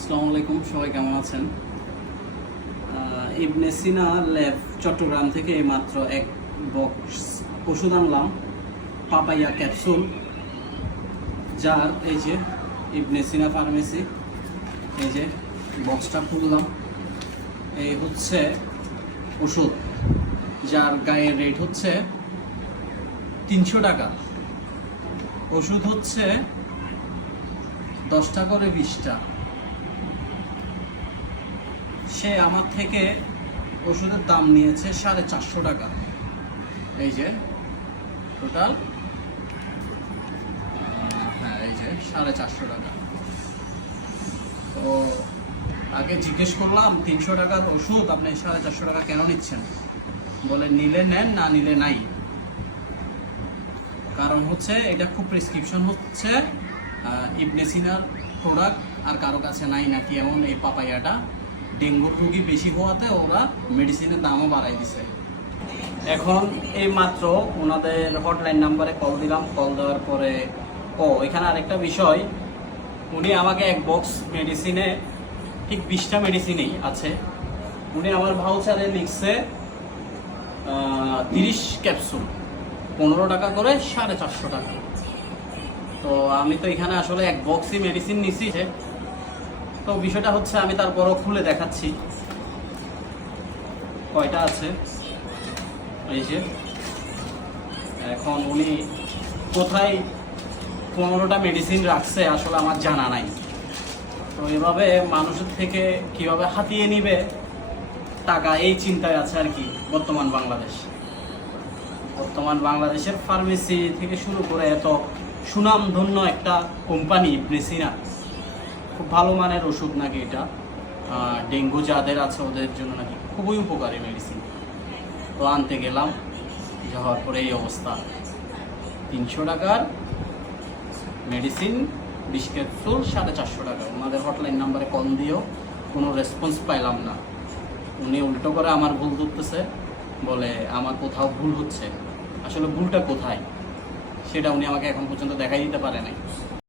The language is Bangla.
আসসালামু আলাইকুম, সবাই কেমন আছেন? ইবনে সিনা ল্যাব চট্টগ্রাম থেকে মাত্র এক বক্স ওষুধ আনলাম, পাপাইয়া ক্যাপসুল, যার এই যে ইবনে সিনা ফার্মেসি। এই যে বক্সটা খুললাম, এই হচ্ছে ওষুধ, যার গায়ের রেট হচ্ছে 300 টাকা। ওষুধ হচ্ছে 10টা করে 20টা। সে আমার থেকে ওষুধের দাম নিয়েছে 450 টাকা। এই যে টোটাল, হ্যাঁ এই যে 450 টাকা। তো আগে জিজ্ঞেস করলাম 300 টাকার ওষুধ আপনি 450 টাকা কেন নিচ্ছেন? বলে নিলে নেন, না নিলে নাই। কারণ হচ্ছে এটা খুব প্রেসক্রিপশন হচ্ছে ইবনে সিনার প্রোডাক্ট আর কারো কাছে নাই নাকি, এমন এই পাপাইয়াটা। ডেঙ্গুর রোগী বেশি হওয়াতে ওরা মেডিসিনের দামও বাড়াই দিছে। এখন এই মাত্র ওনাদের হটলাইন নাম্বারে কল দিলাম। কল দেওয়ার পরে এখানে আরেকটা বিষয়, উনি আমাকে এক বক্স মেডিসিনে ঠিক 20টা মেডিসিনই আছে। উনি আমার ভাউচারে লিখছে 30 ক্যাপসুল, 15 টাকা করে 450 টাকা। তো আমি তো এখানে আসলে এক বক্সই মেডিসিন নিছি। তো বিষয়টা হচ্ছে, আমি তারপরও খুলে দেখাচ্ছি কয়টা আছে। এই যে এখন উনি কোথায় 15টা মেডিসিন রাখছে আসলে আমার জানা নাই। তো এভাবে মানুষের থেকে কিভাবে হাতিয়ে নিবে টাকা, এই চিন্তায় আছে আর কি বর্তমান বাংলাদেশের ফার্মেসি থেকে শুরু করে এত সুনামধন্য একটা কোম্পানি ইবনে সিনা, খুব ভালো মানের ওষুধ নাকি এটা। ডেঙ্গু যাদের আছে ওদের জন্য নাকি খুবই উপকারী মেডিসিন। তো আনতে গেলাম, যাওয়ার পরে এই অবস্থা। 300 টাকার মেডিসিন 20 ক্যাপসুল 450 টাকা। ওনাদের হটলাইন নাম্বারে কল দিয়েও কোনো রেসপন্স পাইলাম না। উনি উল্টো করে আমার ভুল ধরতেছে, বলে আমার কোথাও ভুল হচ্ছে। আসলে ভুলটা কোথায় সেটা উনি আমাকে এখন পর্যন্ত দেখাই দিতে পারে নাই।